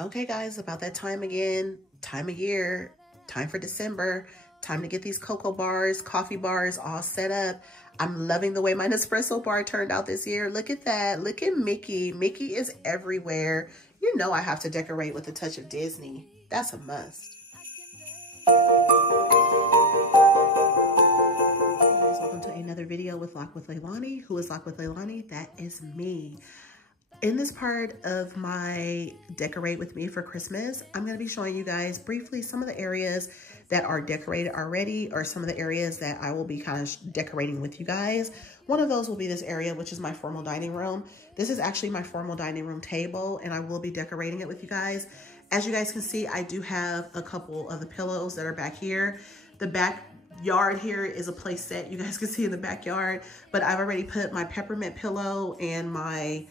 Okay, guys, about that time again, time of year, time for December, time to get these cocoa bars, coffee bars all set up. I'm loving the way my Nespresso bar turned out this year. Look at that. Look at Mickey. Mickey is everywhere. You know I have to decorate with a touch of Disney. That's a must. Welcome to another video with Lock with Leilani. Who is Lock with Leilani? That is me. In this part of my Decorate With Me for Christmas, I'm going to be showing you guys briefly some of the areas that are decorated already, or some of the areas that I will be kind of decorating with you guys. One of those will be this area, which is my formal dining room. This is actually my formal dining room table, and I will be decorating it with you guys. As you guys can see, I do have a couple of the pillows that are back here. The backyard here is a place set you guys can see in the backyard, but I've already put my peppermint pillow and my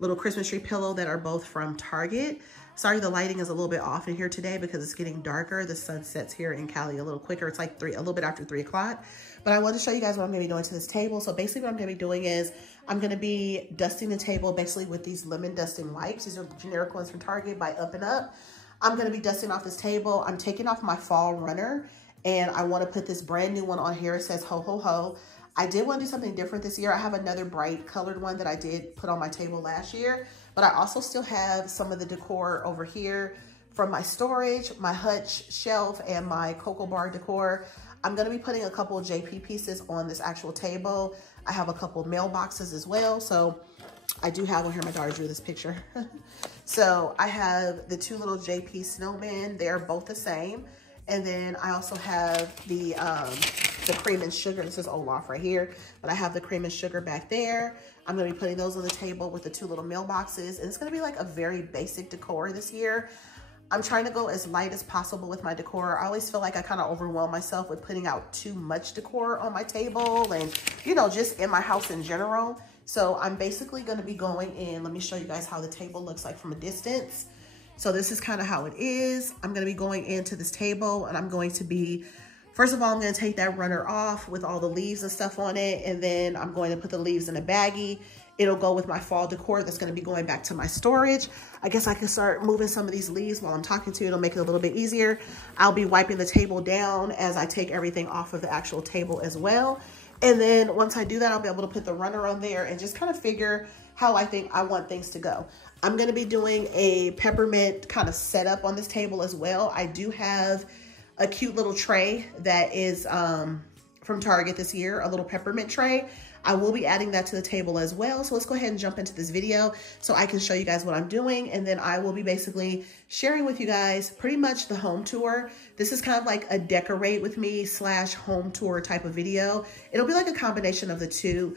little Christmas tree pillow that are both from Target. Sorry, the lighting is a little bit off in here today because it's getting darker. The sun sets here in Cali a little quicker. It's like a little bit after 3 o'clock. But I want to show you guys what I'm going to be doing to this table. So basically what I'm going to be doing is I'm going to be dusting the table basically with these lemon dusting wipes. These are generic ones from Target by Up and Up. I'm going to be dusting off this table. I'm taking off my fall runner, and I want to put this brand new one on here. It says ho, ho, ho. I did want to do something different this year. I have another bright colored one that I did put on my table last year, but I also still have some of the decor over here from my storage, my hutch shelf, and my cocoa bar decor. I'm going to be putting a couple of JP pieces on this actual table. I have a couple of mailboxes as well. So I do have one here. My daughter drew this picture. So I have the two little JP snowmen. They're both the same. And then I also have the cream and sugar. This is Olaf right here, but I have the cream and sugar back there. I'm gonna be putting those on the table with the two little mailboxes, and it's gonna be like a very basic decor this year. I'm trying to go as light as possible with my decor. I always feel like I kind of overwhelm myself with putting out too much decor on my table and, you know, just in my house in general. So I'm basically gonna be going in. Let me show you guys how the table looks like from a distance. So this is kind of how it is. I'm gonna be going into this table, and I'm going to be, first of all, I'm gonna take that runner off with all the leaves and stuff on it, and then I'm going to put the leaves in a baggie. It'll go with my fall decor that's gonna be going back to my storage. I guess I can start moving some of these leaves while I'm talking to you. It'll make it a little bit easier. I'll be wiping the table down as I take everything off of the actual table as well. And then once I do that, I'll be able to put the runner on there and just kind of figure how I think I want things to go. I'm gonna be doing a peppermint kind of setup on this table as well. I do have a cute little tray that is from Target this year, a little peppermint tray. I will be adding that to the table as well. So let's go ahead and jump into this video so I can show you guys what I'm doing. And then I will be basically sharing with you guys pretty much the home tour. This is kind of like a decorate with me / home tour type of video. It'll be like a combination of the two.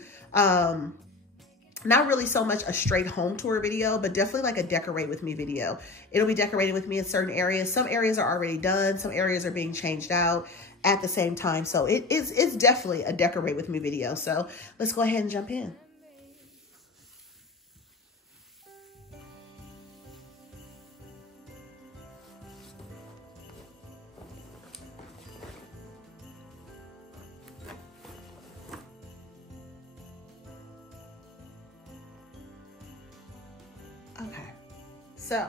Not really so much a straight home tour video, but definitely like a decorate with me video. It'll be decorating with me in certain areas. Some areas are already done. Some areas are being changed out at the same time. So it's definitely a decorate with me video. So let's go ahead and jump in. Okay, so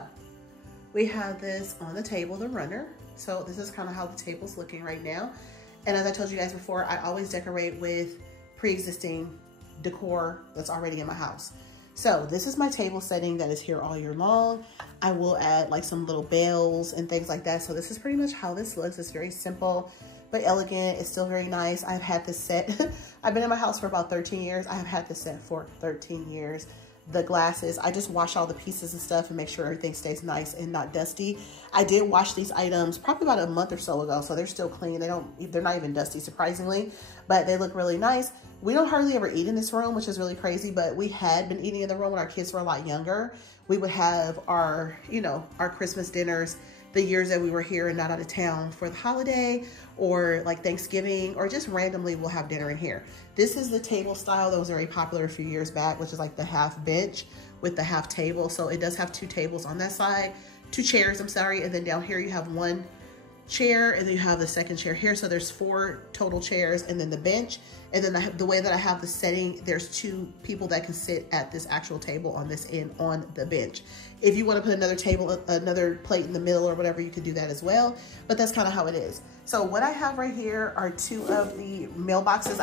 we have this on the table, the runner. So this is kind of how the table's looking right now. And as I told you guys before, I always decorate with pre-existing decor that's already in my house. So this is my table setting that is here all year long. I will add like some little bells and things like that. So this is pretty much how this looks. It's very simple but elegant. It's still very nice. I've had this set. I've been in my house for about 13 years. I have had this set for 13 years. The glasses, I just wash all the pieces and stuff and make sure everything stays nice and not dusty. I did wash these items probably about a month or so ago, so they're still clean. They're not even dusty, surprisingly, but they look really nice. We don't hardly ever eat in this room, which is really crazy, but we had been eating in the room when our kids were a lot younger. We would have our, you know, our Christmas dinners the years that we were here and not out of town for the holiday, or like Thanksgiving, or just randomly we'll have dinner in here. This is the table style that was very popular a few years back, which is like the half bench with the half table. So it does have two tables on that side, two chairs, I'm sorry. And then down here you have one chair, and then you have the second chair here. So there's 4 total chairs, and then the bench. And then the way that I have the setting, there's 2 people that can sit at this actual table on this end on the bench. If you want to put another table, another plate in the middle or whatever, you could do that as well. But that's kind of how it is. So what I have right here are 2 of the mailboxes.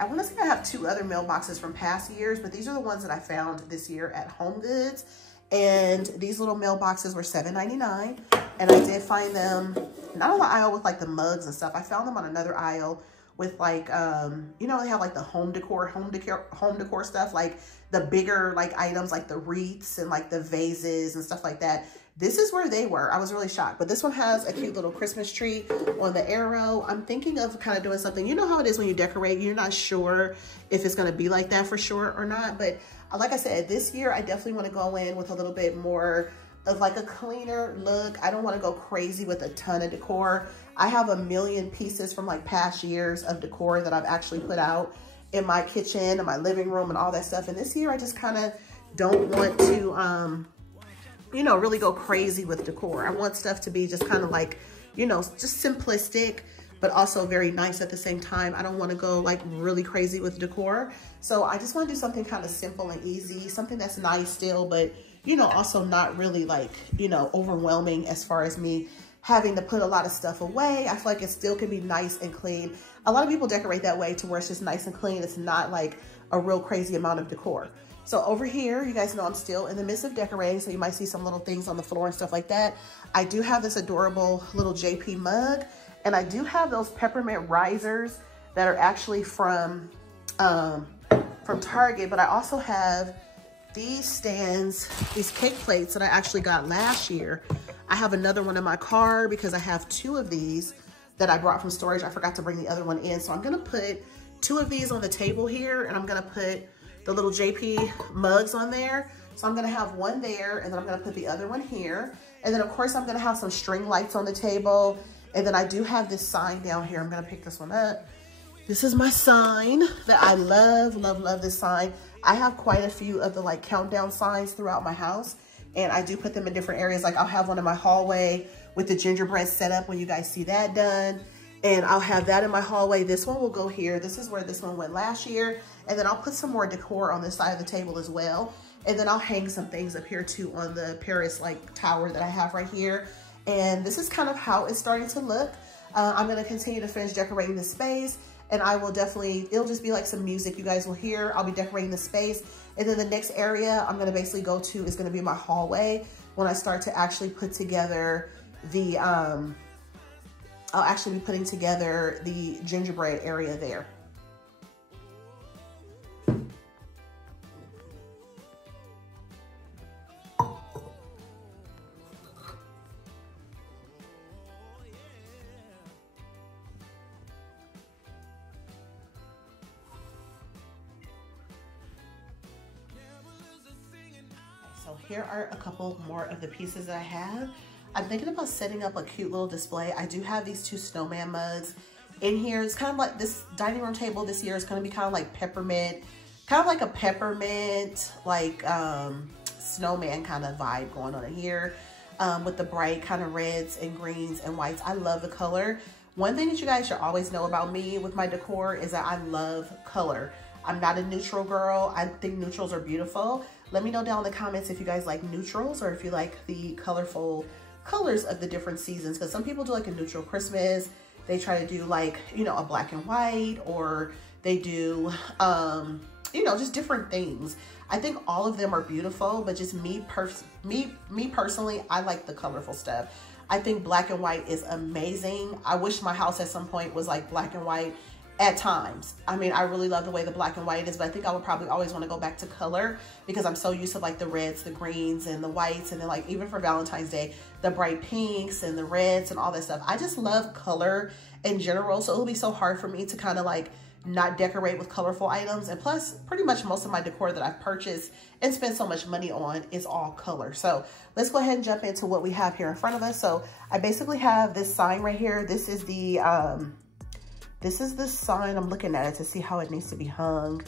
I want to say I have 2 other mailboxes from past years, but these are the ones that I found this year at Home Goods. And these little mailboxes were $7.99. And I did find them not on the aisle with like the mugs and stuff. I found them on another aisle with like, you know, they have like the home decor stuff, like the bigger like items like the wreaths and like the vases and stuff like that. This is where they were. I was really shocked. But this one has a cute little Christmas tree on the arrow. I'm thinking of kind of doing something. You know how it is when you decorate. You're not sure if it's going to be like that for sure or not. But like I said, this year, I definitely want to go in with a little bit more of like a cleaner look. I don't want to go crazy with a ton of decor. I have a million pieces from like past years of decor that I've actually put out in my kitchen and my living room and all that stuff. And this year, I just kind of don't want to, you know, really go crazy with decor. I want stuff to be just kind of like, you know, just simplistic, but also very nice at the same time. I don't want to go like really crazy with decor. So I just want to do something kind of simple and easy, something that's nice still, but, you know, also not really like, you know, overwhelming as far as me having to put a lot of stuff away. I feel like it still can be nice and clean. A lot of people decorate that way to where it's just nice and clean. It's not like a real crazy amount of decor. So over here, you guys know I'm still in the midst of decorating, so you might see some little things on the floor and stuff like that. I do have this adorable little JP mug, and I do have those peppermint risers that are actually from Target, but I also have these stands, these cake plates that I actually got last year. I have another one in my car because I have 2 of these that I brought from storage. I forgot to bring the other one in, so I'm gonna put 2 of these on the table here, and I'm gonna put the little JP mugs on there. So I'm gonna have one there, and then I'm gonna put the other one here. And then of course I'm gonna have some string lights on the table. And then I do have this sign down here. I'm gonna pick this one up. This is my sign that I love, love, love this sign. I have quite a few of the like countdown signs throughout my house, and I do put them in different areas. Like I'll have one in my hallway with the gingerbread setup when you guys see that done. And I'll have that in my hallway. This one will go here. This is where this one went last year. And then I'll put some more decor on this side of the table as well. And then I'll hang some things up here too on the Paris like tower that I have right here. And this is kind of how it's starting to look. I'm gonna continue to finish decorating the space, and I will definitely, it'll just be like some music you guys will hear. I'll be decorating the space. And then the next area I'm gonna basically go to is gonna be my hallway when I start to actually put together the, I'll actually be putting together the gingerbread area there. So here are a couple more of the pieces that I have. I'm thinking about setting up a cute little display. I do have these 2 snowman mugs in here. It's kind of like this dining room table this year is going to be kind of like peppermint, kind of like a peppermint, like snowman kind of vibe going on in here with the bright kind of reds and greens and whites. I love the color. One thing that you guys should always know about me with my decor is that I love color. I'm not a neutral girl. I think neutrals are beautiful. Let me know down in the comments if you guys like neutrals or if you like the colorful colors of the different seasons, because some people do like a neutral Christmas. They try to do like, you know, a black and white, or they do, you know, just different things. I think all of them are beautiful, but just me personally, I like the colorful stuff. I think black and white is amazing. I wish my house at some point was like black and white at times. I mean, I really love the way the black and white is, but I think I would probably always want to go back to color because I'm so used to like the reds, the greens, and the whites, and then like even for Valentine's Day, the bright pinks and the reds and all that stuff. I just love color in general, so it'll be so hard for me to kind of like not decorate with colorful items. And plus, pretty much most of my decor that I've purchased and spent so much money on is all color. So let's go ahead and jump into what we have here in front of us. So I basically have this sign right here. This is the sign. I'm looking at it to see how it needs to be hung.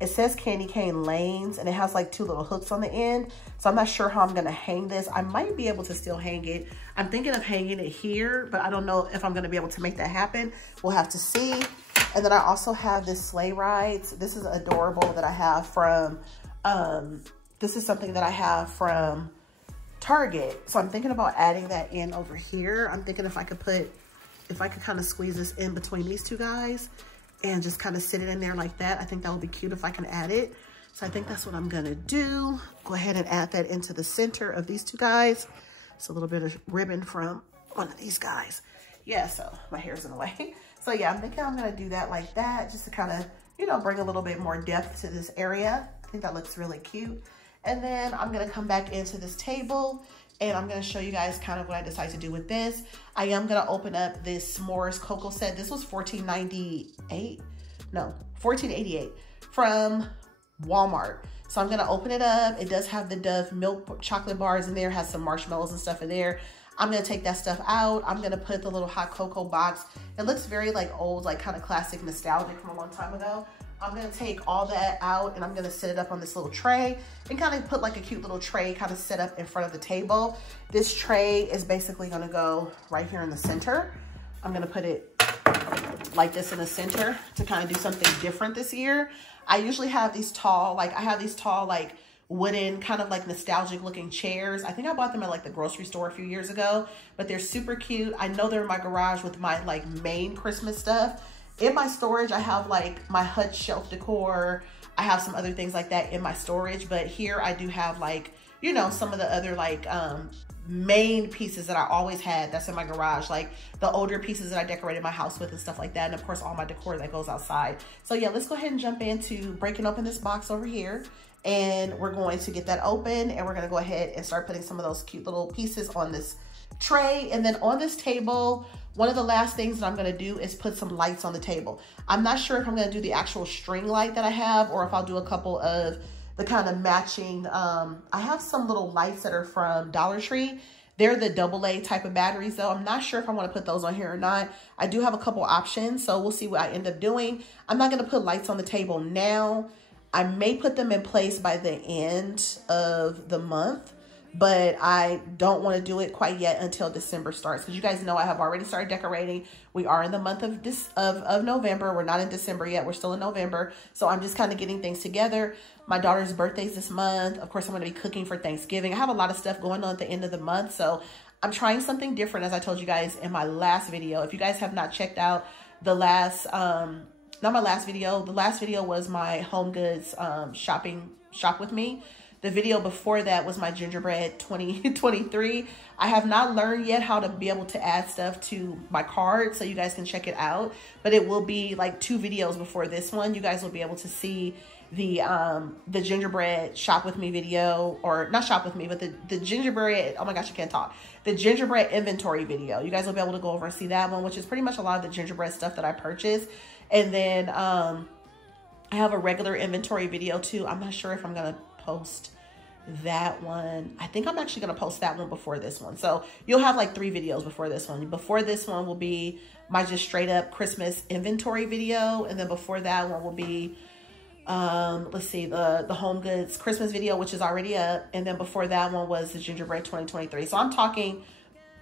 It says Candy Cane Lanes, and it has like 2 little hooks on the end. So I'm not sure how I'm gonna hang this. I might be able to still hang it. I'm thinking of hanging it here, but I don't know if I'm gonna be able to make that happen. We'll have to see. And then I also have this sleigh rides. This is adorable that I have from, this is something that I have from Target. So I'm thinking about adding that in over here. I'm thinking if I could kind of squeeze this in between these 2 guys and just kind of sit it in there like that. I think that would be cute if I can add it. So I think that's what I'm gonna do. Go ahead and add that into the center of these 2 guys. It's a little bit of ribbon from one of these guys. Yeah, so my hair's in the way. So yeah, I'm thinking I'm gonna do that like that, just to kind of, you know, bring a little bit more depth to this area. I think that looks really cute. And then I'm gonna come back into this table, and I'm gonna show you guys kind of what I decide to do with this. I am gonna open up this s'mores cocoa set. This was $14.98 from Walmart. So I'm gonna open it up. It does have the Dove milk chocolate bars in there, has some marshmallows and stuff in there. I'm gonna take that stuff out. I'm gonna put the little hot cocoa box. It looks very like old, like kind of classic, nostalgic from a long time ago. I'm gonna take all that out, and I'm gonna set it up on this little tray and kind of put like a cute little tray kind of set up in front of the table. This tray is basically gonna go right here in the center. I'm gonna put it like this in the center to kind of do something different this year. I usually have these tall, like wooden, kind of like nostalgic looking chairs. I think I bought them at like the grocery store a few years ago, but they're super cute. I know they're in my garage with my like main Christmas stuff. In my storage, I have like my hut shelf decor. I have some other things like that in my storage, but here I do have like, you know, some of the other like main pieces that I always had that's in my garage, like the older pieces that I decorated my house with and stuff like that. And of course, all my decor that goes outside. So yeah, let's go ahead and jump into breaking open this box over here. And we're going to get that open, and we're gonna go ahead and start putting some of those cute little pieces on this tray. And then on this table, one of the last things that I'm gonna do is put some lights on the table. I'm not sure if I'm gonna do the actual string light that I have, or if I'll do a couple of the kind of matching, I have some little lights that are from Dollar Tree. They're the AA type of batteries though. I'm not sure if I wanna put those on here or not. I do have a couple options, so we'll see what I end up doing. I'm not gonna put lights on the table now. I may put them in place by the end of the month, but I don't want to do it quite yet until December starts, because you guys know I have already started decorating. We are in the month of November. We're not in December yet. We're still in November. So I'm just kind of getting things together. My daughter's birthday's this month. Of course, I'm going to be cooking for Thanksgiving. I have a lot of stuff going on at the end of the month. So I'm trying something different, as I told you guys in my last video. If you guys have not checked out the last, not my last video. The last video was my Home Goods shop with me. The video before that was my gingerbread 2023. I have not learned yet how to be able to add stuff to my card, so you guys can check it out. But it will be like 2 videos before this one. You guys will be able to see the gingerbread shop with me video, or not shop with me, but the gingerbread, oh my gosh, I can't talk. The gingerbread inventory video. You guys will be able to go over and see that one, which is pretty much a lot of the gingerbread stuff that I purchased. And then I have a regular inventory video too. I'm not sure if I'm gonna post that one. I think I'm actually gonna post that one before this one. So you'll have like 3 videos before this one. Before this one will be my just straight up Christmas inventory video. And then before that one will be, let's see, the Home Goods Christmas video, which is already up. And then before that one was the gingerbread 2023. So I'm talking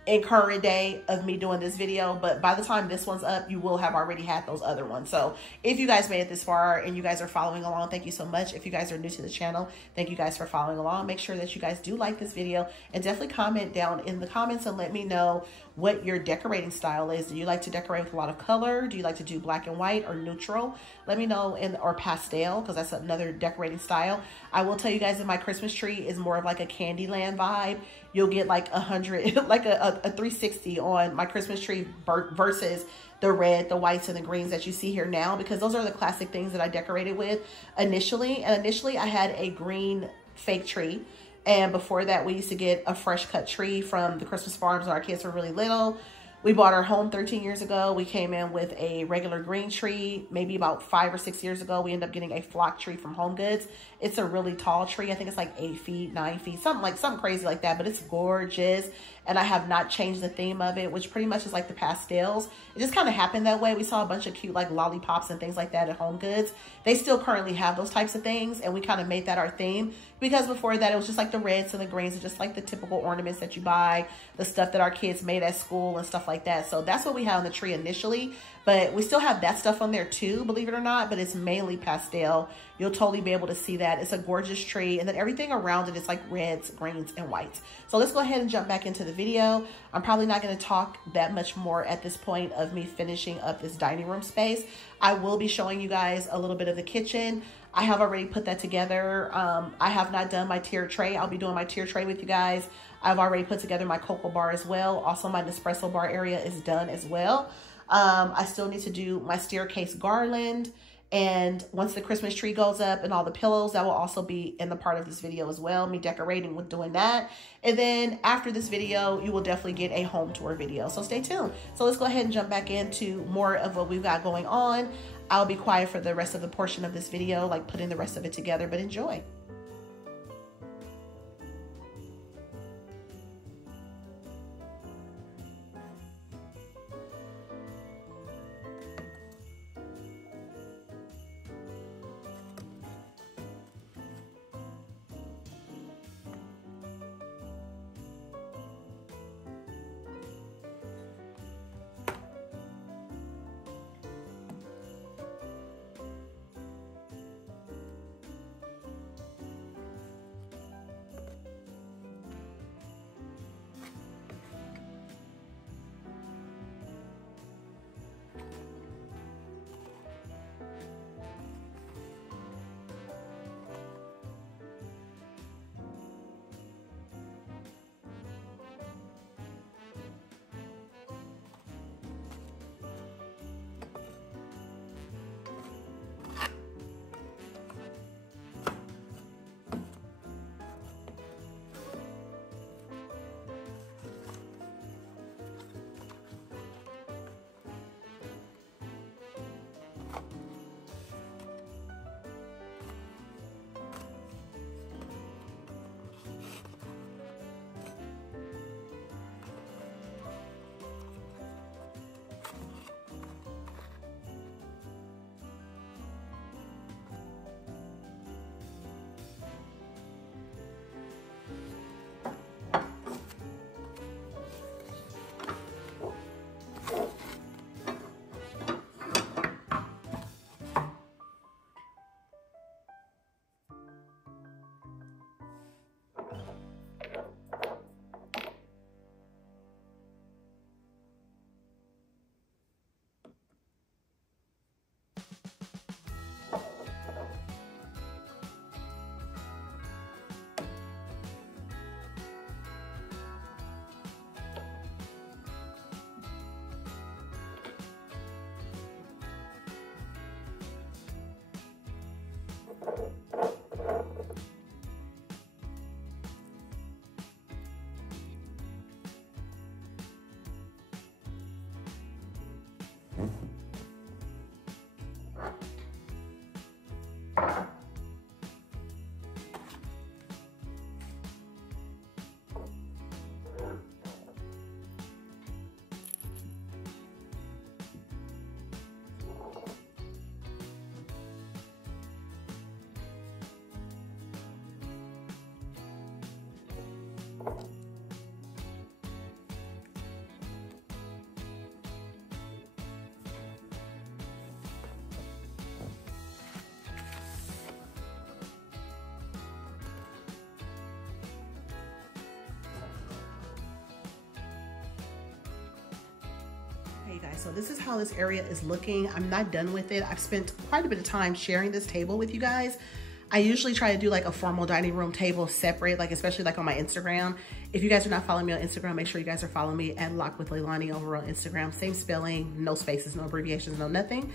in current day of me doing this video, but by the time this one's up, you will have already had those other ones. So if you guys made it this far and you guys are following along, thank you so much. If you guys are new to the channel, thank you guys for following along. Make sure that you guys do like this video, and definitely comment down in the comments and let me know what your decorating style is. Do you like to decorate with a lot of color? Do you like to do black and white or neutral? Let me know, or pastel, because that's another decorating style. I will tell you guys that my Christmas tree is more of like a Candyland vibe. You'll get like 100, like a 360 on my Christmas tree versus the red, the whites, and the greens that you see here now, because those are the classic things that I decorated with initially. And initially I had a green fake tree. And before that, we used to get a fresh cut tree from the Christmas farms when our kids were really little. We bought our home 13 years ago. We came in with a regular green tree. Maybe about 5 or 6 years ago, we ended up getting a flock tree from Home Goods. It's a really tall tree. I think it's like 8 feet, 9 feet, something crazy like that, but it's gorgeous. And I have not changed the theme of it, which pretty much is like the pastels. It just kind of happened that way. We saw a bunch of cute like lollipops and things like that at Home Goods. They still currently have those types of things, and we kind of made that our theme, because before that it was just like the reds and the greens and just like the typical ornaments that you buy, the stuff that our kids made at school and stuff like that. So that's what we had on the tree initially, but we still have that stuff on there too, believe it or not, but it's mainly pastel. You'll totally be able to see that. It's a gorgeous tree, and then everything around it is like reds, greens, and whites. So let's go ahead and jump back into the video. I'm probably not going to talk that much more at this point of me finishing up this dining room space. I will be showing you guys a little bit of the kitchen. I have already put that together. I have not done my tiered tray. I'll be doing my tiered tray with you guys. I've already put together my cocoa bar as well. Also, my Nespresso bar area is done as well. I still need to do my staircase garland. And once the Christmas tree goes up and all the pillows, that will also be in the part of this video as well, me decorating with doing that. And then after this video, you will definitely get a home tour video. So stay tuned. So let's go ahead and jump back into more of what we've got going on. I'll be quiet for the rest of the portion of this video, like putting the rest of it together, but enjoy. Hey guys, so this is how this area is looking. I'm not done with it. I've spent quite a bit of time sharing this table with you guys. I usually try to do like a formal dining room table separate, like especially like on my Instagram. If you guys are not following me on Instagram, make sure you guys are following me at Lock with Leilani over on Instagram. Same spelling, no spaces, no abbreviations, no nothing.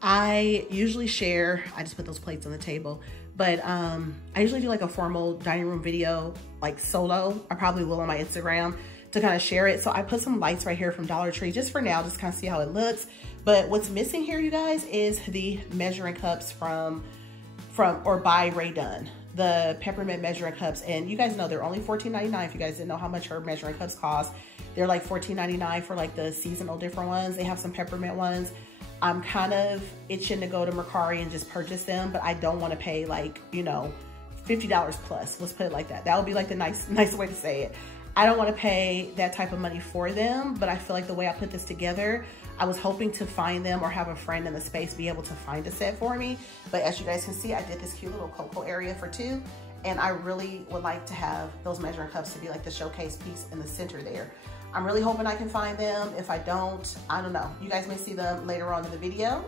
I usually share, I just put those plates on the table, but I usually do like a formal dining room video, like solo. I probably will on my Instagram, to kind of share it. So I put some lights right here from Dollar Tree just for now, just kind of see how it looks. But what's missing here, you guys, is the measuring cups from or by Rae Dunn, the peppermint measuring cups. And you guys know they're only $14.99. If you guys didn't know how much her measuring cups cost, they're like $14.99 for like the seasonal different ones. They have some peppermint ones. I'm kind of itching to go to Mercari and just purchase them, but I don't want to pay like, you know, $50 plus. Let's put it like that. That would be like the nice way to say it. I don't want to pay that type of money for them, but I feel like the way I put this together, I was hoping to find them or have a friend in the space be able to find a set for me. But as you guys can see, I did this cute little cocoa area for two, and I really would like to have those measuring cups to be like the showcase piece in the center there. I'm really hoping I can find them. If I don't, I don't know. You guys may see them later on in the video.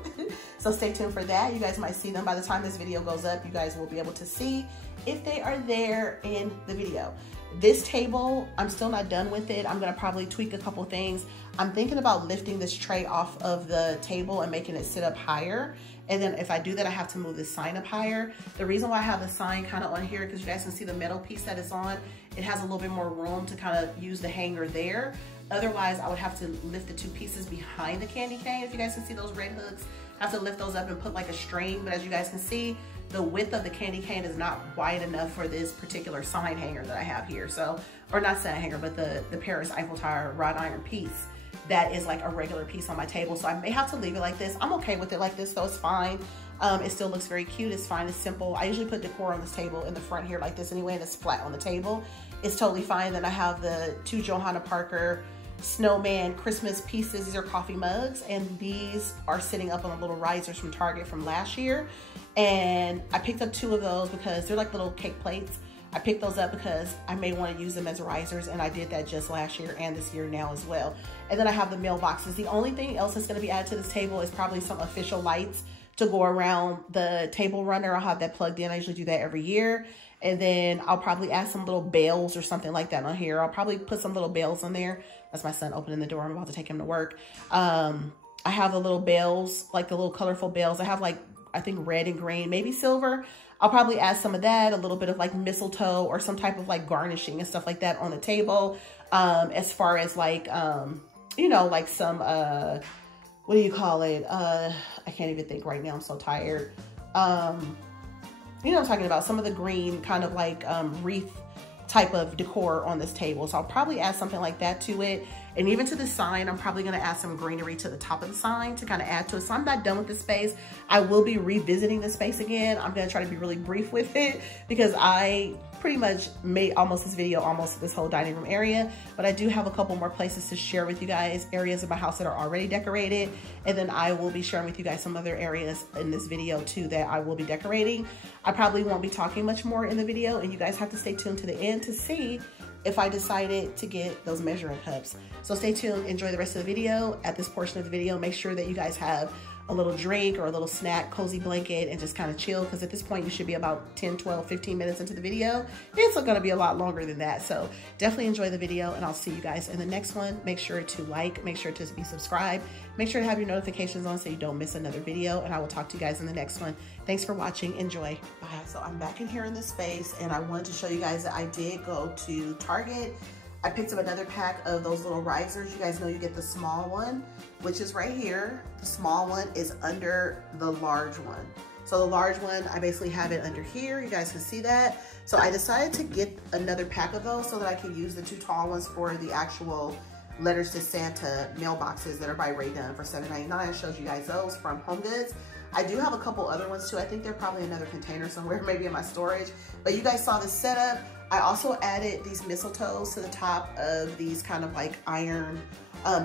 So stay tuned for that. You guys might see them by the time this video goes up. You guys will be able to see if they are there in the video. This table, I'm still not done with it. I'm gonna probably tweak a couple things. I'm thinking about lifting this tray off of the table and making it sit up higher. And then if I do that, I have to move the sign up higher. The reason why I have the sign kind of on here, because you guys can see the metal piece that it's on, it has a little bit more room to kind of use the hanger there. Otherwise, I would have to lift the two pieces behind the candy cane. If you guys can see those red hooks, I have to lift those up and put like a string. But as you guys can see, the width of the candy cane is not wide enough for this particular sign hanger that I have here. So, or not sign hanger, but the Paris Eiffel Tower wrought iron piece that is like a regular piece on my table. So I may have to leave it like this. I'm okay with it like this, so it's fine. It still looks very cute. It's fine, it's simple. I usually put decor on this table in the front here like this anyway, and it's flat on the table. It's totally fine. Then I have the two Johanna Parker snowman Christmas pieces. These are coffee mugs, and these are sitting up on the little risers from Target from last year. And I picked up two of those because they're like little cake plates. I picked those up because I may want to use them as risers, and I did that just last year and this year now as well. And then I have the mailboxes. The only thing else that's going to be added to this table is probably some official lights to go around the table runner. I'll have that plugged in. I usually do that every year. And then I'll probably add some little bells or something like that on here. I'll probably put some little bells on there. That's my son opening the door. I'm about to take him to work. I have the little bells, like the little colorful bells. I have like, I think red and green, maybe silver. I'll probably add some of that, a little bit of like mistletoe or some type of like garnishing and stuff like that on the table. As far as like, you know, like some, what do you call it? I can't even think right now. I'm so tired. You know what I'm talking about? Some of the green kind of like wreath type of decor on this table. So I'll probably add something like that to it. And even to the sign, I'm probably gonna add some greenery to the top of the sign to kind of add to it. So I'm not done with the space. I will be revisiting the space again. I'm gonna try to be really brief with it because I pretty much made almost this video, almost this whole dining room area, but I do have a couple more places to share with you guys, areas of my house that are already decorated. And then I will be sharing with you guys some other areas in this video too that I will be decorating. I probably won't be talking much more in the video, and you guys have to stay tuned to the end to see if I decided to get those measuring cups. So stay tuned, enjoy the rest of the video. At this portion of the video, make sure that you guys have a little drink or a little snack, cozy blanket, and just kind of chill, because at this point you should be about 10, 12, 15 minutes into the video. It's gonna be a lot longer than that. So definitely enjoy the video, and I'll see you guys in the next one. Make sure to like, make sure to be subscribed, make sure to have your notifications on so you don't miss another video, and I will talk to you guys in the next one. Thanks for watching, enjoy, bye. So I'm back in here in this space, and I wanted to show you guys that I did go to Target. I picked up another pack of those little risers. You guys know you get the small one, which is right here. The small one is under the large one. So the large one, I basically have it under here. You guys can see that. So I decided to get another pack of those so that I can use the two tall ones for the actual Letters to Santa mailboxes that are by Rae Dunn for $7.99. I showed you guys those from Home Goods. I do have a couple other ones too. I think they're probably in another container somewhere, maybe in my storage. But you guys saw this setup. I also added these mistletoes to the top of these kind of like iron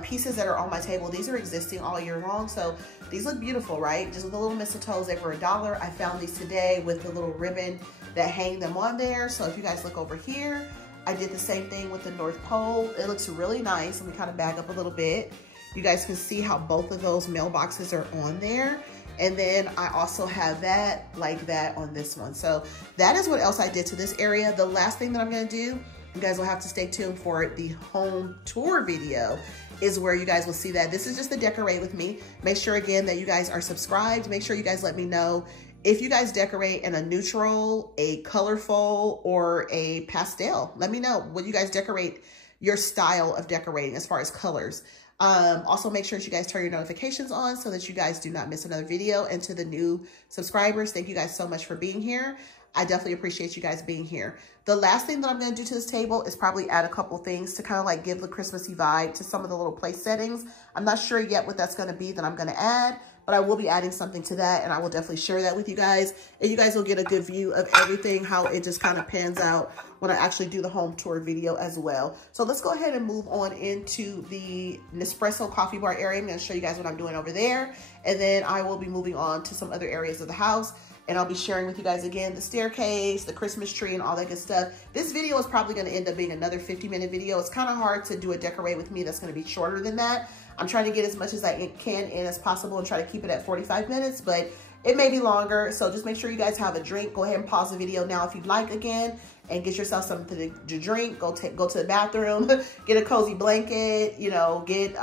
pieces that are on my table. These are existing all year long, so these look beautiful, right? Just with the little mistletoes, they were $1. I found these today with the little ribbon that hang them on there. So if you guys look over here, I did the same thing with the North Pole. It looks really nice. Let me kind of back up a little bit. You guys can see how both of those mailboxes are on there. And then I also have that like that on this one. So that is what else I did to this area. The last thing that I'm gonna do, you guys will have to stay tuned for the home tour video, is where you guys will see that. This is just the decorate with me. Make sure again that you guys are subscribed. Make sure you guys let me know if you guys decorate in a neutral, a colorful, or a pastel. Let me know what you guys decorate your style of decorating as far as colors. Also make sure that you guys turn your notifications on so that you guys do not miss another video. And to the new subscribers, thank you guys so much for being here. I definitely appreciate you guys being here. The last thing that I'm going to do to this table is probably add a couple things to kind of like give the Christmassy vibe to some of the little place settings. I'm not sure yet what that's going to be that I'm going to add, but I will be adding something to that, and I will definitely share that with you guys. And you guys will get a good view of everything, how it just kind of pans out when I actually do the home tour video as well. So let's go ahead and move on into the Nespresso coffee bar area. I'm going to show you guys what I'm doing over there, and then I will be moving on to some other areas of the house. And I'll be sharing with you guys again the staircase, the Christmas tree, and all that good stuff. This video is probably going to end up being another 50-minute video. It's kind of hard to do a decorate with me that's going to be shorter than that. I'm trying to get as much as I can in as possible and try to keep it at 45 minutes, but it may be longer. So just make sure you guys have a drink. Go ahead and pause the video now if you'd like again, and get yourself something to drink. Go to the bathroom, get a cozy blanket, you know, get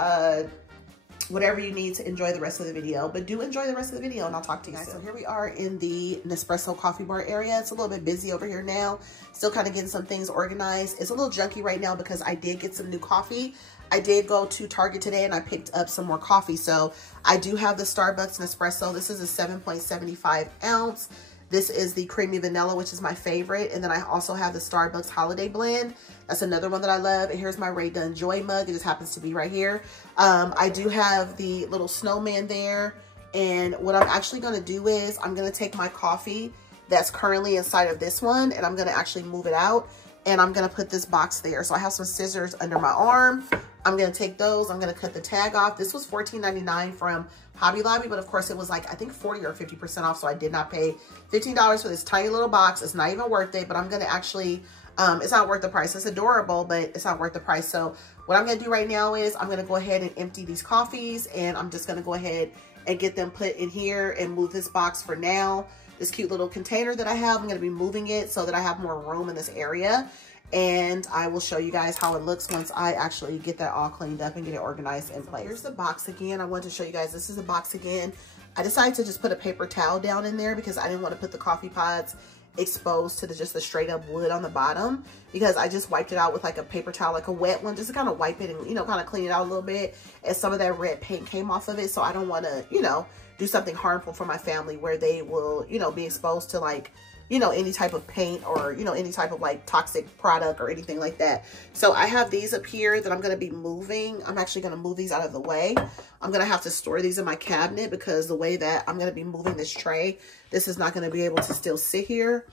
whatever you need to enjoy the rest of the video. But do enjoy the rest of the video, and I'll talk to you soon. So here we are in the Nespresso coffee bar area. It's a little bit busy over here now. Still kind of getting some things organized. It's a little junky right now because I did get some new coffee. I did go to Target today and I picked up some more coffee. So I do have the Starbucks Nespresso. This is a 7.75 ounce. This is the creamy vanilla, which is my favorite. And then I also have the Starbucks Holiday Blend. That's another one that I love. And here's my Ray Dunn Joy mug. It just happens to be right here. I do have the little snowman there. And what I'm actually going to do is I'm going to take my coffee that's currently inside of this one, and I'm going to actually move it out. And I'm going to put this box there. So I have some scissors under my arm. I'm going to take those. I'm going to cut the tag off. This was $14.99 from Hobby Lobby, but of course it was like, I think 40 or 50% off. So I did not pay $15 for this tiny little box. It's not even worth it, but I'm going to actually, it's not worth the price. It's adorable, but it's not worth the price. So what I'm going to do right now is I'm going to go ahead and empty these coffees, and I'm just going to go ahead and get them put in here and move this box for now. This cute little container that I have, I'm going to be moving it so that I have more room in this area. And I will show you guys how it looks once I actually get that all cleaned up and get it organized in place. Here's the box again. I wanted to show you guys, this is the box again. I decided to just put a paper towel down in there because I didn't want to put the coffee pods exposed to just the straight up wood on the bottom, because I just wiped it out with like a paper towel, like a wet one, just to kind of wipe it and, you know, kind of clean it out a little bit. And some of that red paint came off of it. So I don't want to, you know, do something harmful for my family where they will, you know, be exposed to like, you know, any type of paint or, you know, any type of like toxic product or anything like that. So I have these up here that I'm going to be moving. I'm actually going to move these out of the way. I'm going to have to store these in my cabinet because the way that I'm going to be moving this tray, this is not going to be able to still sit here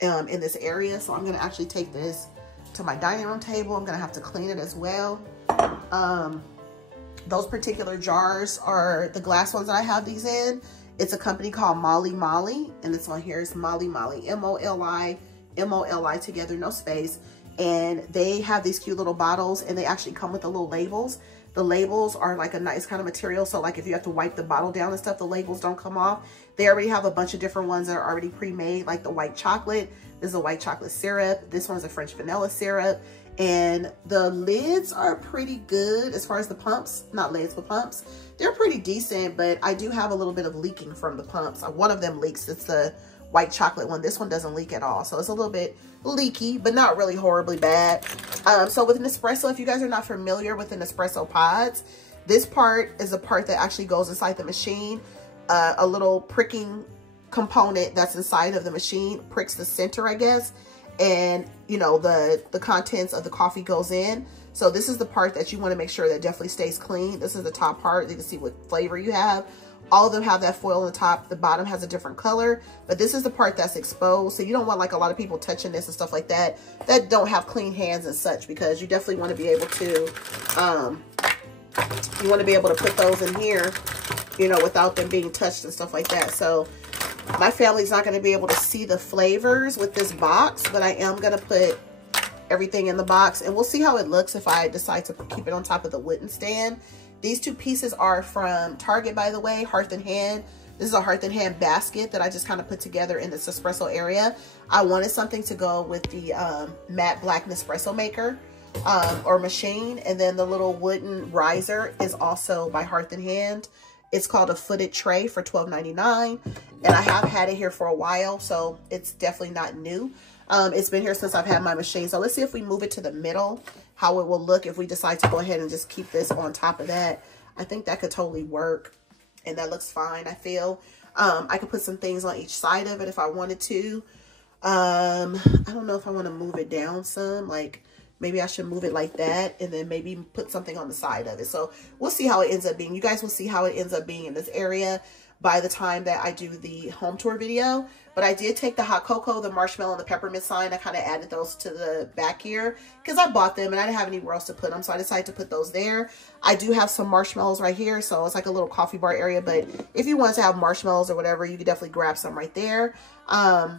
in this area. So I'm going to actually take this to my dining room table. I'm going to have to clean it as well. Those particular jars are the glass ones that I have these in. It's a company called Molly Molly, and this one here is Molly Molly, M-O-L-I, M-O-L-I together, no space. And they have these cute little bottles, and they actually come with the little labels. The labels are like a nice kind of material, so like if you have to wipe the bottle down and stuff, the labels don't come off. They already have a bunch of different ones that are already pre-made, like the white chocolate. This is a white chocolate syrup. This one's a French vanilla syrup. And the lids are pretty good as far as the pumps, not lids, but pumps. They're pretty decent, but I do have a little bit of leaking from the pumps. One of them leaks. It's the white chocolate one. This one doesn't leak at all. So it's a little bit leaky, but not really horribly bad. So with Nespresso, if you guys are not familiar with the Nespresso pods, this part is a part that actually goes inside the machine. A little pricking component that's inside of the machine pricks the center, I guess. And you know, the contents of the coffee goes in. So this is the part that you want to make sure that definitely stays clean. This is the top part. You can see what flavor you have. All of them have that foil on the top. The bottom has a different color, but this is the part that's exposed. So you don't want like a lot of people touching this and stuff like that don't have clean hands and such, because you definitely want to be able to, you want to be able to put those in here, you know, without them being touched and stuff like that. So my family's not going to be able to see the flavors with this box, but I am going to put everything in the box, and we'll see how it looks if I decide to keep it on top of the wooden stand. These two pieces are from Target, by the way, Hearth and Hand. This is a Hearth and Hand basket that I just kind of put together in this espresso area. I wanted something to go with the matte black Nespresso maker or machine, and then the little wooden riser is also by Hearth and Hand. It's called a footed tray for $12.99, and I have had it here for a while, so it's definitely not new. It's been here since I've had my machine. So let's see if we move it to the middle, how it will look if we decide to go ahead and just keep this on top of that. I think that could totally work, and that looks fine, I feel. I could put some things on each side of it if I wanted to. I don't know if I want to move it down some, like maybe I should move it like that and then maybe put something on the side of it. So we'll see how it ends up being. You guys will see how it ends up being in this area by the time that I do the home tour video. But I did take the hot cocoa, the marshmallow, and the peppermint sign. I kind of added those to the back here because I bought them and I didn't have anywhere else to put them. So I decided to put those there. I do have some marshmallows right here. So it's like a little coffee bar area. But if you want to have marshmallows or whatever, you could definitely grab some right there. I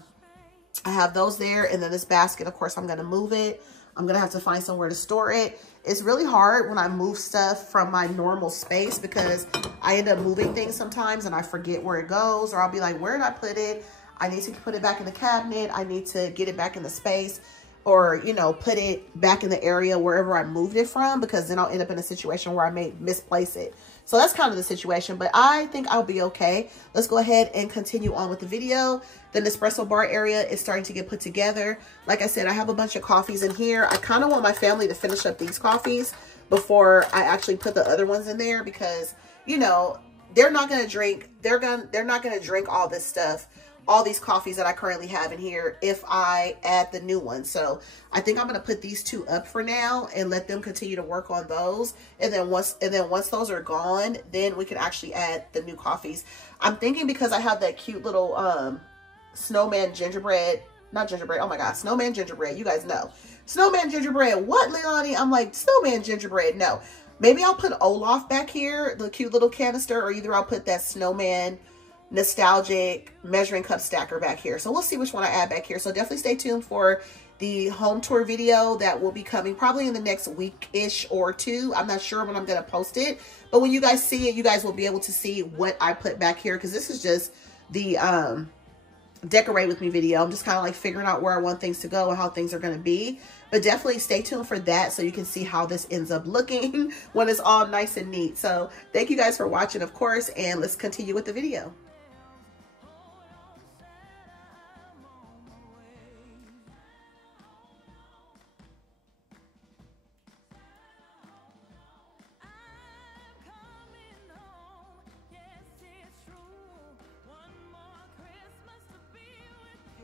have those there. And then this basket, of course, I'm going to move it. I'm going to have to find somewhere to store it. It's really hard when I move stuff from my normal space because I end up moving things sometimes and I forget where it goes, or I'll be like, where did I put it? I need to put it back in the cabinet. I need to get it back in the space, or, you know, put it back in the area wherever I moved it from, because then I'll end up in a situation where I may misplace it. So that's kind of the situation, but I think I'll be okay. Let's go ahead and continue on with the video. The Nespresso bar area is starting to get put together. Like I said, I have a bunch of coffees in here. I kind of want my family to finish up these coffees before I actually put the other ones in there, because, you know, they're not going to drink, they're not going to drink all this stuff, all these coffees that I currently have in here, if I add the new ones. So I think I'm going to put these two up for now and let them continue to work on those. And then once those are gone, then we can actually add the new coffees. I'm thinking, because I have that cute little snowman gingerbread, not gingerbread, oh my God, snowman gingerbread, you guys know. Snowman gingerbread, what, Leilani? I'm like, snowman gingerbread, no. Maybe I'll put Olaf back here, the cute little canister, or either I'll put that snowman nostalgic measuring cup stacker back here. So we'll see which one I add back here. So definitely stay tuned for the home tour video that will be coming probably in the next week-ish or two. I'm not sure when I'm going to post it, but when you guys see it, you guys will be able to see what I put back here, because this is just the decorate with me video. I'm just kind of like figuring out where I want things to go and how things are going to be. But definitely stay tuned for that so you can see how this ends up looking when it's all nice and neat. So thank you guys for watching, of course, and let's continue with the video.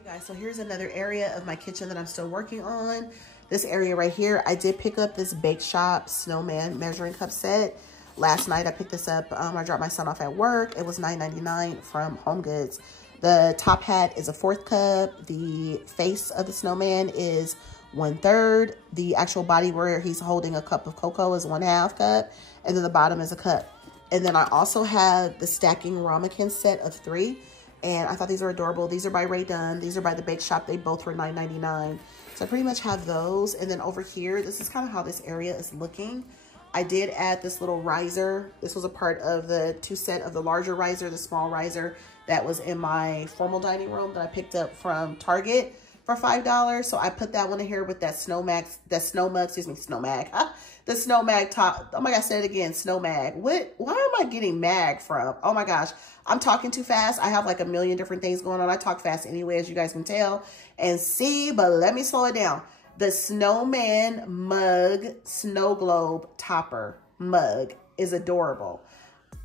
Guys, so here's another area of my kitchen that I'm still working on. This area right here, I did pick up this Bake Shop snowman measuring cup set. Last night I picked this up. I dropped my son off at work. It was $9.99 from Home Goods. The top hat is a 1/4 cup. The face of the snowman is 1/3. The actual body where he's holding a cup of cocoa is 1/2 cup. And then the bottom is a cup. And then I also have the stacking ramekin set of 3. And I thought these were adorable. These are by Ray Dunn. These are by the Bake Shop. They both were $9.99. So I pretty much have those. And then over here, this is kind of how this area is looking. I did add this little riser. This was a part of the 2 set of the larger riser, the small riser that was in my formal dining room that I picked up from Target for $5. So I put that one in here with that snow mag, the snow mag top. Oh my gosh, I said it again, snow mag. Why am I getting mag from? Oh my gosh, I'm talking too fast. I have like a million different things going on. I talk fast anyway, as you guys can tell and see, but let me slow it down. The snowman mug, snow globe topper mug is adorable.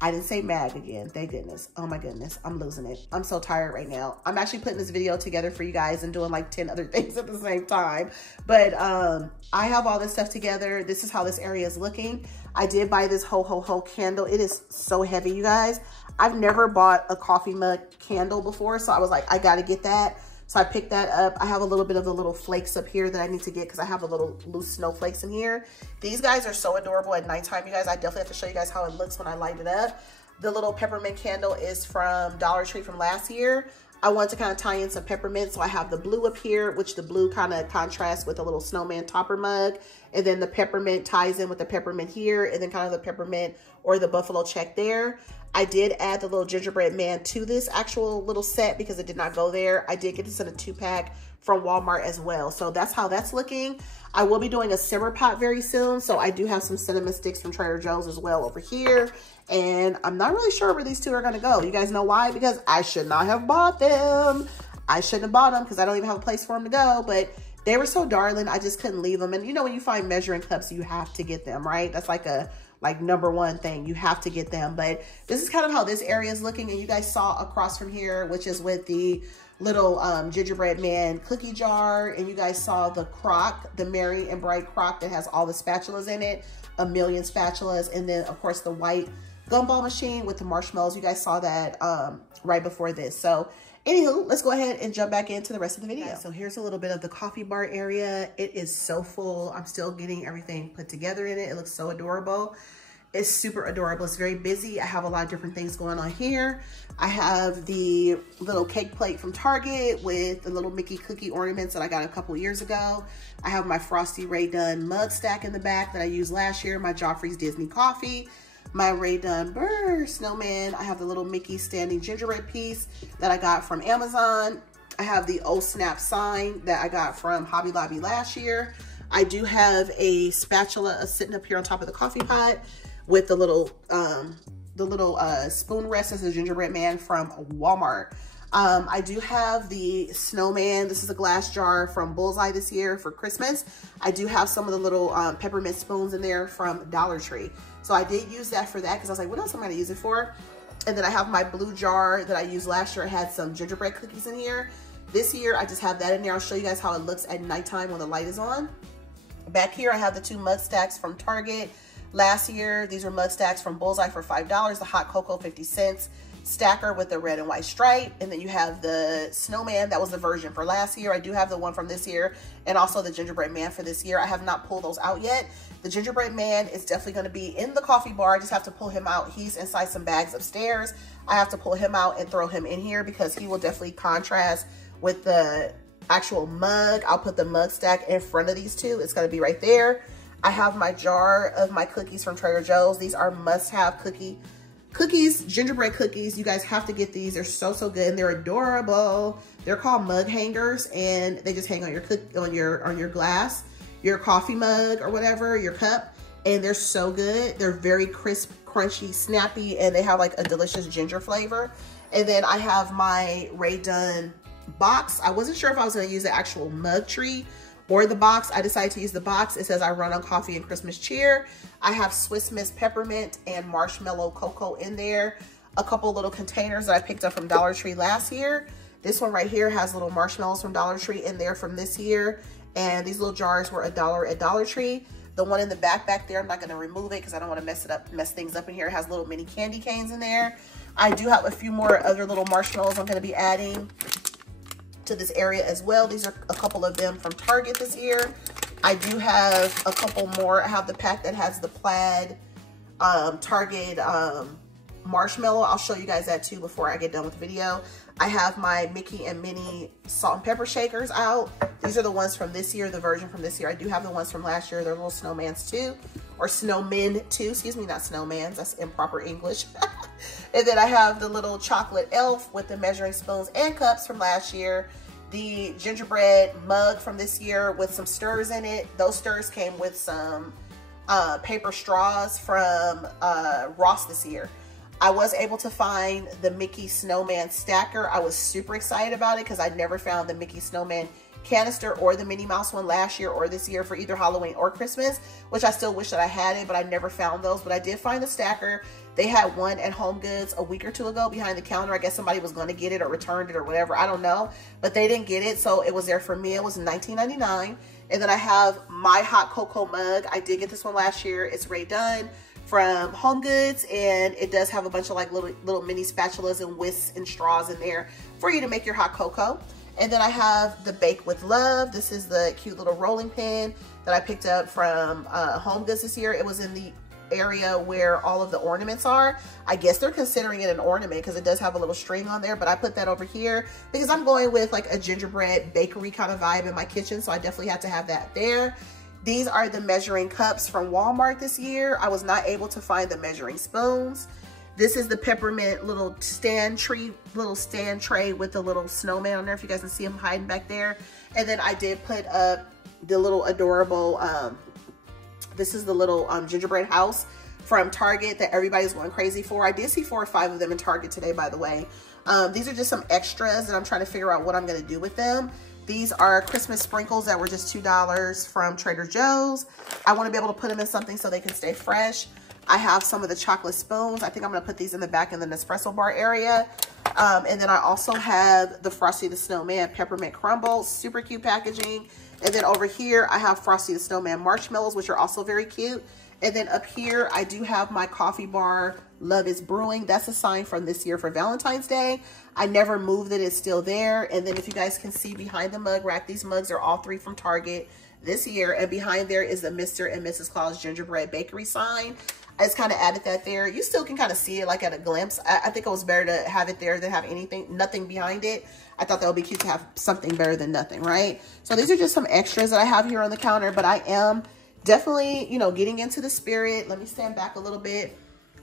I didn't say mag again, thank goodness. Oh my goodness, I'm losing it. I'm so tired right now. I'm actually putting this video together for you guys and doing like 10 other things at the same time. But I have all this stuff together. This is how this area is looking. I did buy this ho ho ho candle. It is so heavy, you guys. I've never bought a coffee mug candle before, so I was like, I gotta get that. So I picked that up. I have a little bit of the little flakes up here that I need to get because I have a little loose snowflakes in here. These guys are so adorable at nighttime, you guys. I definitely have to show you guys how it looks when I light it up. The little peppermint candle is from Dollar Tree from last year. I want to kind of tie in some peppermint, so I have the blue up here, which the blue kind of contrasts with a little snowman topper mug. And then the peppermint ties in with the peppermint here, and then kind of the peppermint or the buffalo check there. I did add the little gingerbread man to this actual little set because it did not go there. I did get this in a 2-pack from Walmart as well. So that's how that's looking. I will be doing a simmer pot very soon. So I do have some cinnamon sticks from Trader Joe's as well over here. And I'm not really sure where these two are going to go. You guys know why? Because I should not have bought them. I shouldn't have bought them because I don't even have a place for them to go. But They were so darling, I just couldn't leave them. And you know, when you find measuring cups, you have to get them, right? That's like a #1 thing. You have to get them. But this is kind of how this area is looking. And you guys saw across from here, which is with the little gingerbread man cookie jar. And you guys saw the crock, the Merry and Bright crock that has all the spatulas in it, a million spatulas. And then of course the white gumball machine with the marshmallows. You guys saw that right before this. So anywho, let's go ahead and jump back into the rest of the video. So here's a little bit of the coffee bar area. It is so full. I'm still getting everything put together in it. It looks so adorable. It's super adorable. It's very busy. I have a lot of different things going on here. I have the little cake plate from Target with the little Mickey cookie ornaments that I got a couple years ago. I have my Frosty Ray Dunn mug stack in the back that I used last year, my Joffrey's Disney coffee, my Ray Dunn Burr snowman. I have the little Mickey standing gingerbread piece that I got from Amazon. I have the Oh Snap sign that I got from Hobby Lobby last year. I do have a spatula sitting up here on top of the coffee pot with the little spoon rest as a gingerbread man from Walmart. I do have the snowman. This is a glass jar from Bullseye this year for Christmas. I do have some of the little peppermint spoons in there from Dollar Tree. So I did use that for that because I was like, what else am I gonna use it for? And then I have my blue jar that I used last year. It had some gingerbread cookies in here. This year, I just have that in there. I'll show you guys how it looks at nighttime when the light is on. Back here, I have the 2 mug stacks from Target. Last year, these were mug stacks from Bullseye for $5, the hot cocoa 50 cents, stacker with the red and white stripe. And then you have the snowman. That was the version for last year. I do have the one from this year and also the gingerbread man for this year. I have not pulled those out yet. The gingerbread man is definitely going to be in the coffee bar. I just have to pull him out. He's inside some bags upstairs. I have to pull him out and throw him in here because he will definitely contrast with the actual mug. I'll put the mug stack in front of these two. It's going to be right there. I have my jar of my cookies from Trader Joe's. These are must-have cookies, gingerbread cookies. You guys have to get these. They're so good and they're adorable. They're called mug hangers and they just hang on your glass, your coffee mug or whatever, your cup. And they're so good. They're very crisp, crunchy, snappy, and they have like a delicious ginger flavor. And then I have my Ray Dunn box. I wasn't sure if I was going to use the actual mug tree or the box. I decided to use the box. It says I run on coffee and Christmas cheer. I have Swiss Miss peppermint and marshmallow cocoa in there. A couple little containers that I picked up from Dollar Tree last year. This one right here has little marshmallows from Dollar Tree in there from this year. And these little jars were $1 at Dollar Tree. The one in the back there, I'm not gonna remove it because I don't wanna mess things up in here. It has little mini candy canes in there. I do have a few more other little marshmallows I'm gonna be adding to this area as well. These are a couple of them from Target this year. I do have a couple more. I have the pack that has the plaid Target marshmallow. I'll show you guys that too before I get done with the video. I have my Mickey and Minnie salt and pepper shakers out. These are the ones from this year, the version from this year. I do have the ones from last year. They're little snowmans too, or snowmen too. Excuse me, not snowmans. That's improper English. And then I have the little chocolate elf with the measuring spoons and cups from last year. The gingerbread mug from this year with some stirs in it. Those stirs came with some paper straws from Ross this year. I was able to find the Mickey Snowman stacker. I was super excited about it because I'd never found the Mickey Snowman canister or the Minnie Mouse one last year or this year for either Halloween or Christmas, which I still wish that I had it, but I never found those. But I did find the stacker. They had one at Home Goods a week or two ago behind the counter. I guess somebody was going to get it or returned it or whatever. I don't know, but they didn't get it, so it was there for me. It was $19.99. And then I have my hot cocoa mug. I did get this one last year. It's Ray Dunn from Home Goods, and it does have a bunch of like little mini spatulas and whisks and straws in there for you to make your hot cocoa. And then I have the Bake with Love. This is the cute little rolling pin that I picked up from Home Goods this year. It was in the area where all of the ornaments are. I guess they're considering it an ornament because it does have a little string on there, but I put that over here because I'm going with like a gingerbread bakery kind of vibe in my kitchen, so I definitely have to have that there. These are the measuring cups from Walmart this year. I was not able to find the measuring spoons. This is the peppermint little stand tray with the little snowman on there, if you guys can see him hiding back there. And then I did put up the little adorable, this is the little gingerbread house from Target that everybody's going crazy for. I did see 4 or 5 of them in Target today, by the way. These are just some extras that I'm trying to figure out what I'm gonna do with them. These are Christmas sprinkles that were just $2 from Trader Joe's. I want to be able to put them in something so they can stay fresh. I have some of the chocolate spoons. I think I'm going to put these in the back in the Nespresso bar area. And then I also have the Frosty the Snowman Peppermint Crumbles, super cute packaging. And then over here, I have Frosty the Snowman Marshmallows, which are also very cute. And then up here, I do have my coffee bar, Love is Brewing. That's a sign from this year for Valentine's Day. I never moved it, it's still there. And then if you guys can see behind the mug rack, these mugs are all 3 from Target this year. And behind there is the Mr. and Mrs. Claus Gingerbread Bakery sign. I just kind of added that there. You still can kind of see it like at a glimpse. I think it was better to have it there than have nothing behind it. I thought that would be cute to have something better than nothing, right? So these are just some extras that I have here on the counter, but I am definitely, you know, getting into the spirit. Let me stand back a little bit.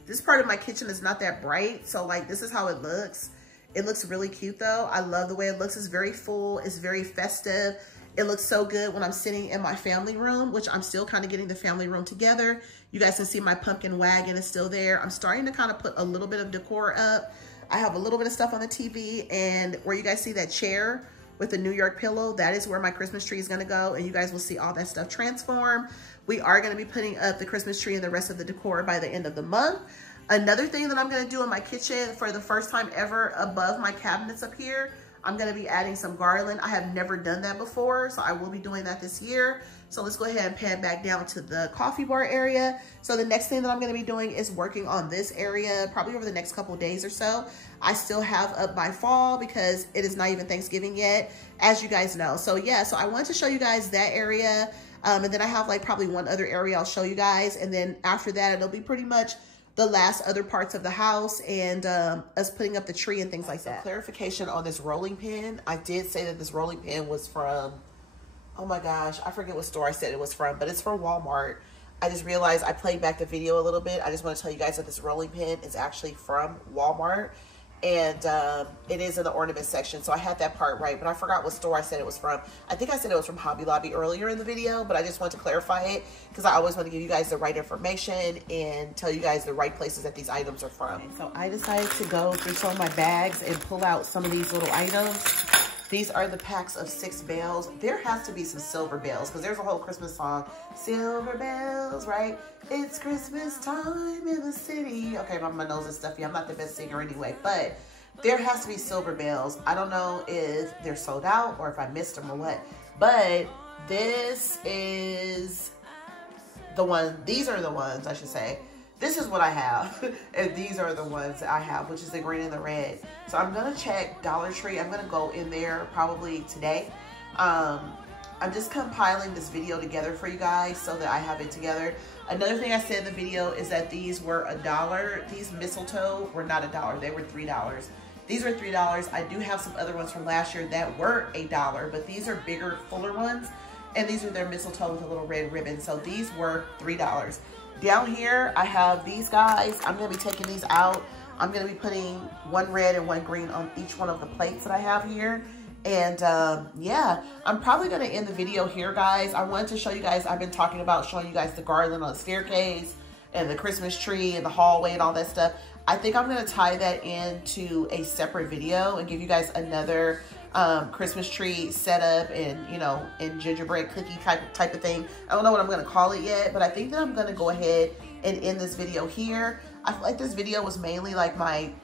This part of my kitchen is not that bright, so like this is how it looks. It looks really cute though. I love the way it looks. It's very full. It's very festive. It looks so good when I'm sitting in my family room, which I'm still kind of getting the family room together. You guys can see my pumpkin wagon is still there. I'm starting to kind of put a little bit of decor up. I have a little bit of stuff on the TV, and where you guys see that chair with the New York pillow, that is where my Christmas tree is gonna go, and you guys will see all that stuff transform. We are gonna be putting up the Christmas tree and the rest of the decor by the end of the month. Another thing that I'm gonna do in my kitchen for the first time ever above my cabinets up here, I'm gonna be adding some garland. I have never done that before, so I will be doing that this year. So let's go ahead and pan back down to the coffee bar area. So the next thing that I'm gonna be doing is working on this area probably over the next couple days or so. I still have up by fall because it is not even Thanksgiving yet, as you guys know. So yeah, so I wanted to show you guys that area. And then I have like probably one other area I'll show you guys. And then after that, it'll be pretty much the last other parts of the house and us putting up the tree and things like that. Clarification on this rolling pin. I did say that this rolling pin was from, oh my gosh, I forget what store I said it was from, but it's from Walmart. I just realized I played back the video a little bit. I just want to tell you guys that this rolling pin is actually from Walmart. And it is in the ornament section, so I had that part right, but I forgot what store I said it was from. I think I said it was from Hobby Lobby earlier in the video, but I just want to clarify it because I always want to give you guys the right information and tell you guys the right places that these items are from. So I decided to go through some of my bags and pull out some of these little items. These are the packs of 6 bells. There has to be some silver bells because there's a whole Christmas song. Silver bells, right? It's Christmas time in the city. Okay, my nose is stuffy. I'm not the best singer anyway, but there has to be silver bells. I don't know if they're sold out or if I missed them or what, but this is the one. These are the ones, I should say. This is what I have, and these are the ones that I have, which is the green and the red. So I'm gonna check Dollar Tree. I'm gonna go in there probably today. I'm just compiling this video together for you guys so that I have it together. Another thing I said in the video is that these were $1. These mistletoe were not $1, they were $3. These were $3. I do have some other ones from last year that were $1, but these are bigger, fuller ones. And these are their mistletoe with a little red ribbon. So these were $3. Down here, I have these guys. I'm gonna be taking these out. I'm gonna be putting one red and one green on each one of the plates that I have here. And yeah, I'm probably gonna end the video here, guys. I wanted to show you guys, I've been talking about showing you guys the garland on the staircase and the Christmas tree and the hallway and all that stuff. I think I'm gonna tie that into a separate video and give you guys another Christmas tree setup and, you know, and gingerbread cookie type of thing. I don't know what I'm gonna call it yet, but I think that I'm gonna go ahead and end this video here. I feel like this video was mainly like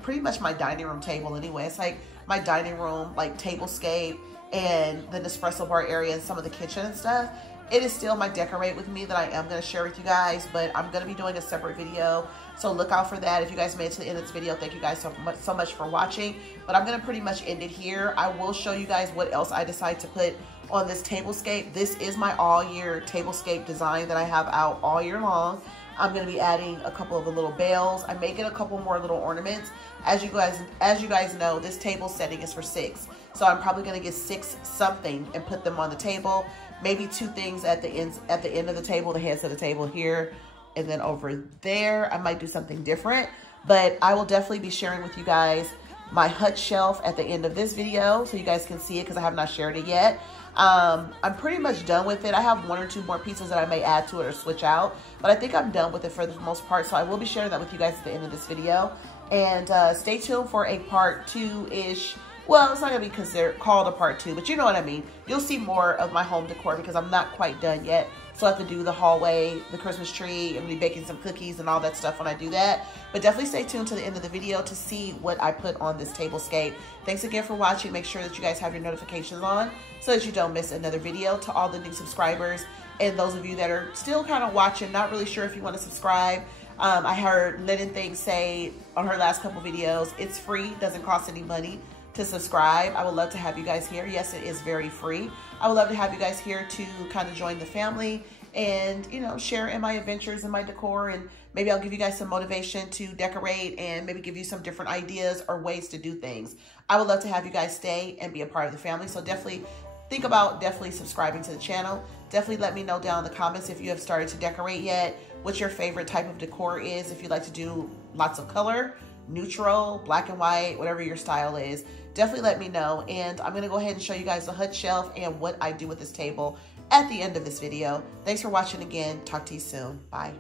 pretty much my dining room table anyway. It's like my dining room, like tablescape and the Nespresso bar area and some of the kitchen and stuff. It is still my decorate with me that I am gonna share with you guys, but I'm gonna be doing a separate video. So look out for that. If you guys made it to the end of this video, thank you guys so much for watching. But I'm gonna pretty much end it here. I will show you guys what else I decide to put on this tablescape. This is my all year tablescape design that I have out all year long. I'm gonna be adding a couple of the little bells. I'm making a couple more little ornaments. As you guys know, this table setting is for 6. So I'm probably gonna get 6 something and put them on the table. Maybe 2 things at the end of the table, the heads of the table here. And then over there, I might do something different, but I will definitely be sharing with you guys my hut shelf at the end of this video so you guys can see it because I have not shared it yet. I'm pretty much done with it. I have 1 or 2 more pieces that I may add to it or switch out, but I think I'm done with it for the most part. So I will be sharing that with you guys at the end of this video. And stay tuned for a part 2-ish Well, it's not gonna be called a part 2, but you know what I mean. You'll see more of my home decor because I'm not quite done yet. So I have to do the hallway, the Christmas tree. I'm gonna be baking some cookies and all that stuff when I do that. But definitely stay tuned to the end of the video to see what I put on this tablescape. Thanks again for watching. Make sure that you guys have your notifications on so that you don't miss another video. To all the new subscribers and those of you that are still kind of watching, not really sure if you want to subscribe. I heard Lennon Things say on her last couple videos, it's free, doesn't cost any money to subscribe. I would love to have you guys here. Yes, it is very free. I would love to have you guys here to kind of join the family and, you know, share in my adventures and my decor, and maybe I'll give you guys some motivation to decorate and maybe give you some different ideas or ways to do things. I would love to have you guys stay and be a part of the family. So definitely think about subscribing to the channel. Definitely let me know down in the comments if you have started to decorate yet, what your favorite type of decor is, if you like to do lots of color, neutral, black and white, whatever your style is. Definitely let me know. And I'm gonna go ahead and show you guys the hut shelf and what I do with this table at the end of this video. Thanks for watching again. Talk to you soon. Bye.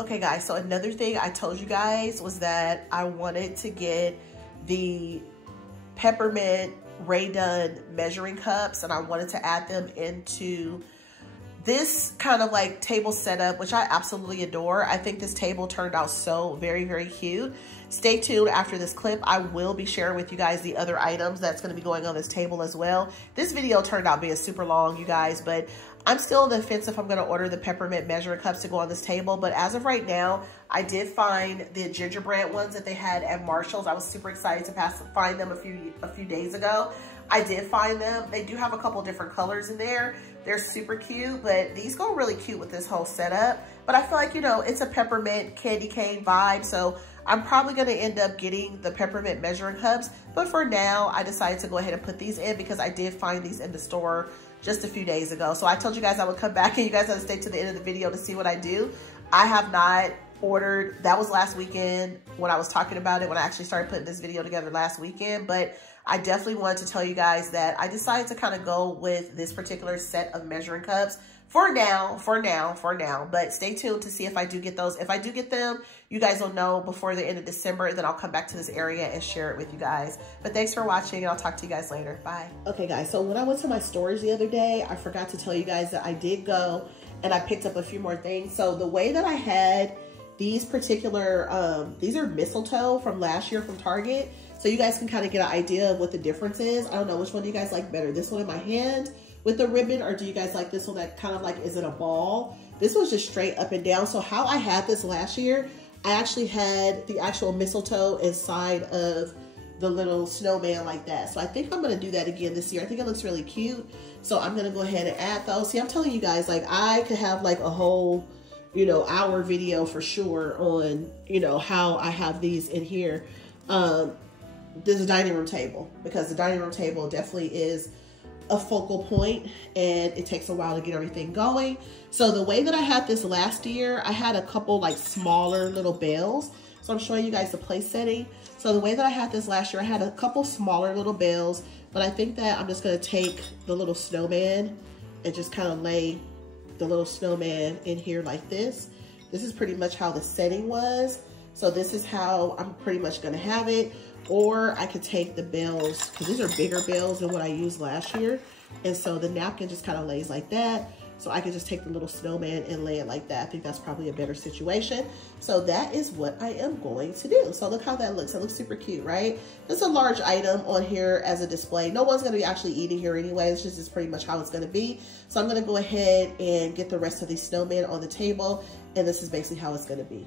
Okay guys, so another thing I told you guys was that I wanted to get the peppermint Ray Dunn measuring cups, and I wanted to add them into this kind of like table setup, which I absolutely adore. I think this table turned out so very, very cute. Stay tuned after this clip. I will be sharing with you guys the other items that's going to be going on this table as well. This video turned out being super long, you guys, but I'm still on the fence if I'm going to order the peppermint measuring cups to go on this table. But as of right now, I did find the gingerbread ones that they had at Marshall's. I was super excited to find them a few days ago. I did find them. They do have a couple different colors in there. They're super cute, but these go really cute with this whole setup. But I feel like, you know, it's a peppermint candy cane vibe, so I'm probably going to end up getting the peppermint measuring cups. But for now, I decided to go ahead and put these in because I did find these in the store just a few days ago. So I told you guys I would come back and you guys have to stay to the end of the video to see what I do. I have not ordered, that was last weekend when I was talking about it, when I actually started putting this video together last weekend. But I definitely wanted to tell you guys that I decided to kind of go with this particular set of measuring cups for now. But stay tuned to see if I do get those. If I do get them, you guys will know before the end of December. Then I'll come back to this area and share it with you guys. But thanks for watching, and I'll talk to you guys later. Bye. Okay, guys. So when I went to my storage the other day, I forgot to tell you guys that I did go and I picked up a few more things. So the way that I had these particular, these are mistletoe from last year from Target. So you guys can kind of get an idea of what the difference is. I don't know, which one do you guys like better? This one in my hand with the ribbon, or do you guys like this one that kind of like is in a ball? This one's just straight up and down. So how I had this last year, I actually had the actual mistletoe inside of the little snowman like that. So I think I'm gonna do that again this year. I think it looks really cute. So I'm gonna go ahead and add those. See, I'm telling you guys, like I could have like a whole, you know, hour video for sure on, you know, how I have these in here. This is a dining room table, because the dining room table definitely is a focal point and it takes a while to get everything going. So the way that I had this last year, I had a couple like smaller little bells. So I'm showing you guys the place setting. So the way that I had this last year, I had a couple smaller little bells, but I think that I'm just gonna take the little snowman and just kind of lay the little snowman in here like this. This is pretty much how the setting was. So this is how I'm pretty much gonna have it. Or I could take the bells, because these are bigger bells than what I used last year. And so the napkin just kind of lays like that. So I could just take the little snowman and lay it like that. I think that's probably a better situation. So that is what I am going to do. So look how that looks. It looks super cute, right? It's a large item on here as a display. No one's gonna be actually eating here anyway. It's just pretty much how it's gonna be. So I'm gonna go ahead and get the rest of these snowmen on the table. And this is basically how it's gonna be.